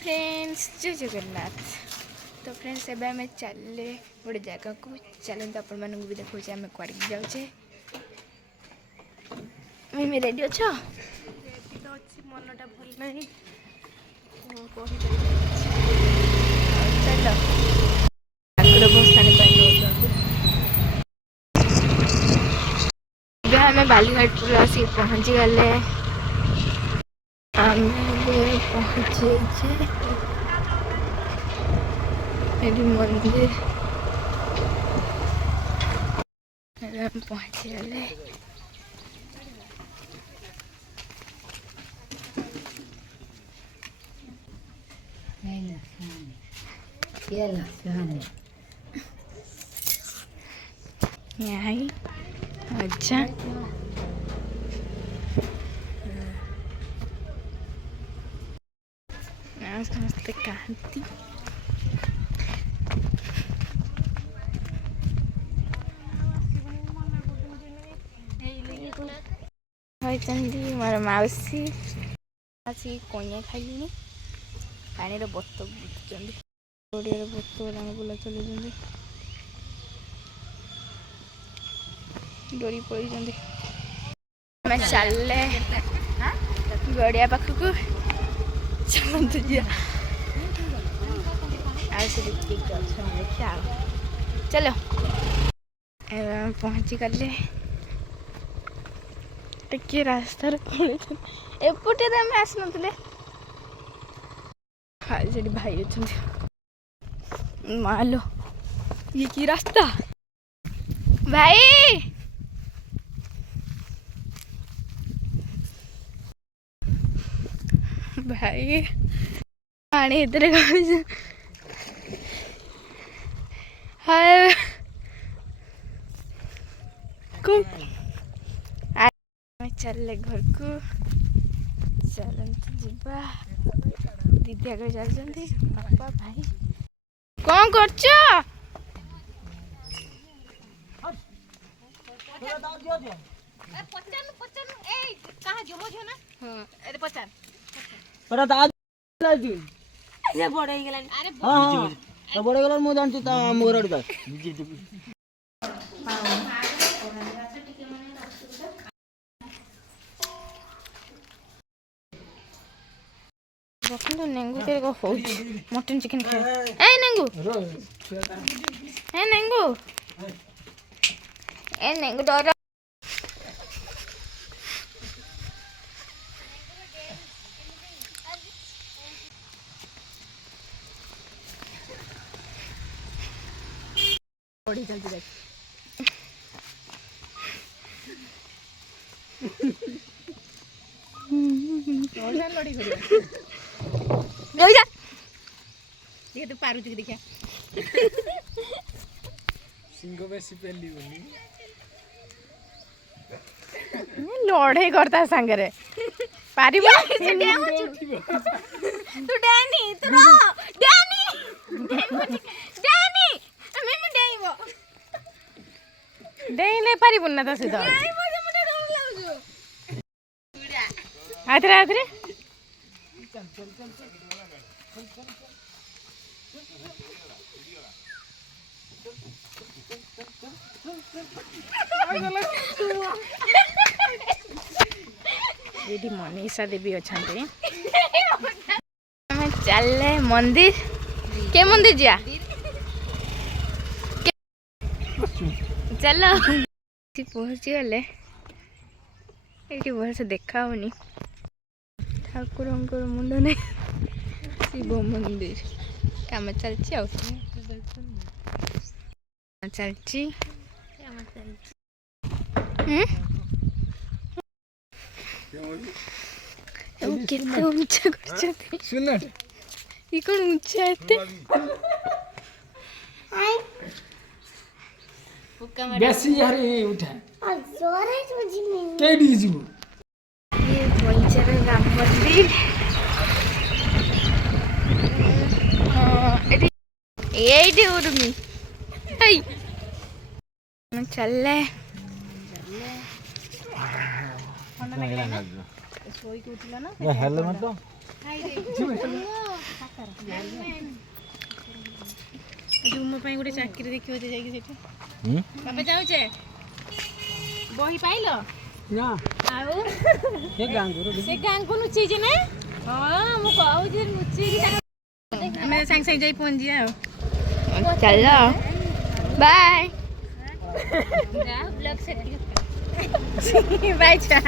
Friends जय जगन्नाथ। तो friends एबे आम चले गोटे जगह को चलते आपण मानक भी देखा आम कड़े जाऊे। मिमी रेडी अच्छ? मनटा भल ना चल ठाकुर भसाणी आम बालीघाट आसिक पहुँची गले। आम पहुँचे मंदिर पहुँची गले। यहाँ अच्छा समस्ते कहती मोर मौसी आसी कईया खाइली पानी बोत बुझुच्च बोत बुला चलुच्च डोरी पड़ी चलले गड़िया पाखक चलते देखा चलो पहुँची गले। टे रास्तार एपटे आम आसन भाई अच्छा मालो ये की रास्ता भाई भाई पानी इधर चल घर को चलते जीवा दीदी आगे जाती बापा भाई कौन कर नेंगू तेरे को हो मटन चिकन खाए ए नेंगू डर बड़ी चलती देख लड़ी देखिए तू पारू चुकी देखिया सिंह बेसी पेली बोली लड़े करता संगरे पारी तू डैनी तू रो डैनी डैनी मैं डेइबो डेइले पारी बुन्ना त सिधा डेइबो जे मटे डर लागजो आतरे आतरे चल चल चल चल ये मनीषा देवी अच्छा चल मंदिर के मंदिर जा चलो पहुँची गले ये भलसे देखा होनी ठाकुर मुंड नहीं शिव मंदिर काम चलती चलती केते ऊंचा करछथि सुन ई कोन ऊंचा एते बेसी यार उठा आ जोरे तुझी में केडी जीवो ये पंचर राम मंदिर एडी उर्मी आई चले सोई के उठला ना हेलमेट तो ମୋ ପାଇଁ ଗୋଟେ ଚାକିରି ଦେଖିବ ଯେ ଯାଇକି ସେଠି ହୁଁ ବାପା ଯାଉଛେ ବହି ପାଇଲ ନା ଆଉ ସେ ଗାଁକୁ ଲୁଚେଇଛେ ନା ହଁ ମୁଁ କହୁଛି ଲୁଚେଇକି ଆମେ ସାଙ୍ଗେ ସାଙ୍ଗେ ଯାଇ ପହଞ୍ଚିବା ଆଉ ଚାଲ ବାଏ ବାଇ ଛୁଆ